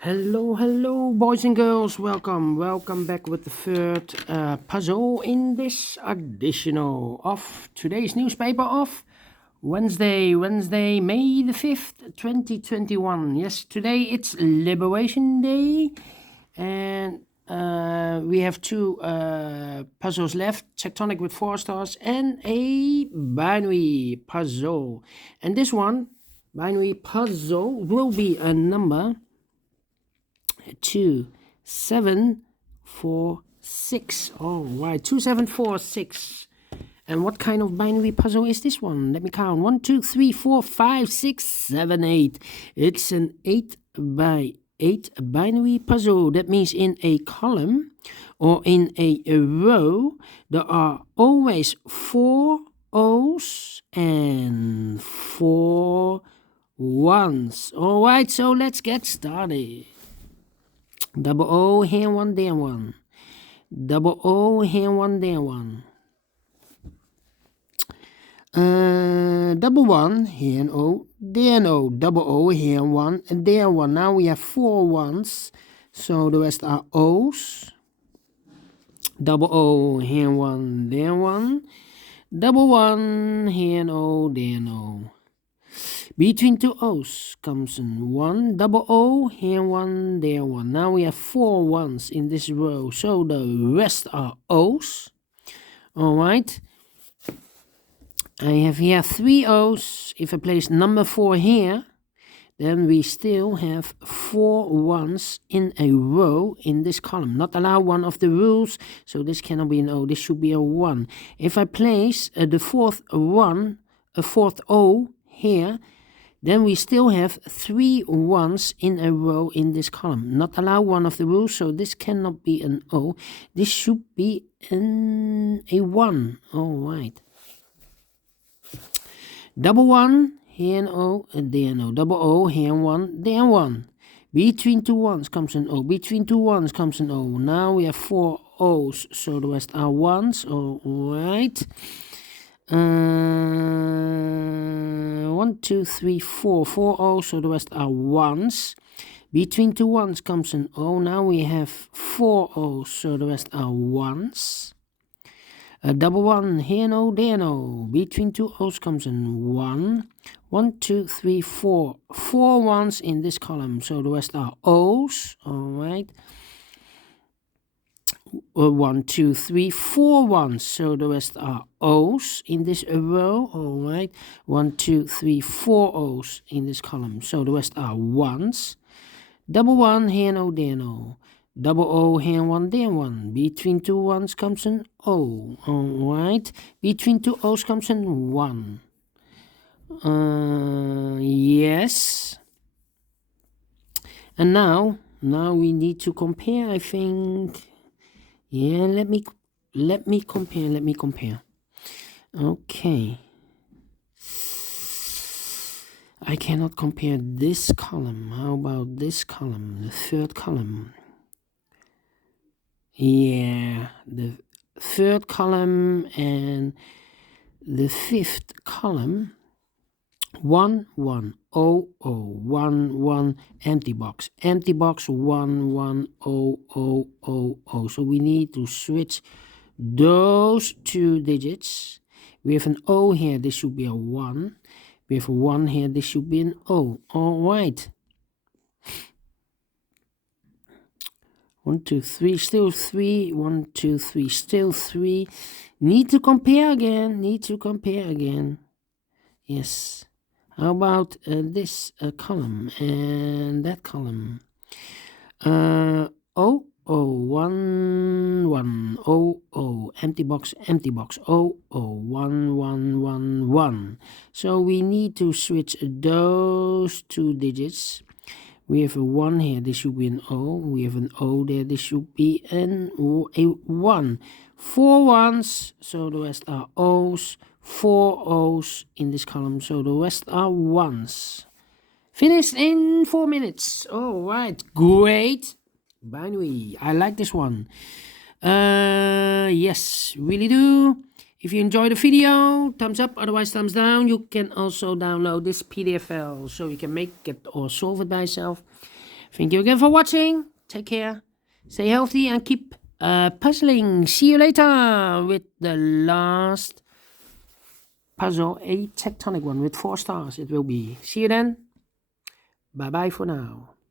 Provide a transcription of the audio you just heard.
Hello, boys and girls. Welcome back with the third puzzle in this additional of today's newspaper of Wednesday, May the 5th, 2021. Yes, today it's Liberation Day, and we have two puzzles left: Tectonic with 4 stars and a binary puzzle. And this one, binary puzzle, will be a number 2746. All right, 2746. And what kind of binary puzzle is this one? Let me count. 1, 2, 3, 4, 5, 6, 7, 8. It's an 8 by 8 binary puzzle. That means in a column or in a row, there are always 4 O's and 4 1s. All right, so let's get started. Double O, here one, there one. Double O, here one, there one. Double one, here an O, there an O. Double O, here one, and there one. Now we have 4 1s, so the rest are O's. Double O, here one, there one. Double one, here an O, there an O. Between 2 O's comes in 1 double O, here 1, there 1. Now we have 4 1s in this row, so the rest are O's. Alright. I have here 3 O's. If I place number 4 here, then we still have 4 1s in a row in this column. Not allow one of the rules, so this cannot be an O. This should be a 1. If I place the fourth O here, then we still have 3 1s in a row in this column. Not allow one of the rules, so this cannot be an O. This should be a 1. All right. Double 1, here an O, and there an O. Double O, here 1, there 1. Between 2 1s comes an O. Between 2 1s comes an O. Now we have 4 O's, so the rest are 1s. All right. 1, 2, 3, 4. 4 O's, so the rest are 1s. Between 2 1s comes an O. Now we have 4 O's, so the rest are 1s. Double 1, here an O, there an O. Between 2 O's comes an 1. 1, 2, 3, 4. 4 1s in this column, so the rest are O's. All right. 1, 2, 3, 4 1s, so the rest are O's in this row. All right. 1, 2, 3, 4 O's in this column, so the rest are 1s. Double 1, here an O, there an O. Double O, here 1, there 1. Between 2 1s comes an O. All right. Between 2 O's comes an 1. Yes. And now we need to compare, I think. Yeah, let me compare. Okay. I cannot compare this column. How about this column, the third column? Yeah, the third column and the fifth column. 1 1 0 0 1 1 empty box 1 1 0 0 0 0. So we need to switch those 2 digits. We have an O here, this should be a 1. We have a 1 here, this should be an O. All right. 1 2 3, still 3. 1 2 3, still 3. Need to compare again. Yes. How about this column and that column? 0 0 1 1 0 0 empty box 0 0 1 1 1 1. So we need to switch those 2 digits. We have a 1 here, this should be an O. We have an O there, this should be a 1. 4 1s, so the rest are O's. 4 O's in this column, so the rest are 1s. Finished in 4 minutes. All right, great. Binary, I like this one. Yes, really do. If you enjoyed the video, thumbs up, otherwise thumbs down. You can also download this PDF file so you can make it or solve it by yourself. Thank you again for watching. Take care. Stay healthy and keep puzzling. See you later with the last puzzle, a tectonic one with 4 stars. It will be. See you then. Bye bye for now.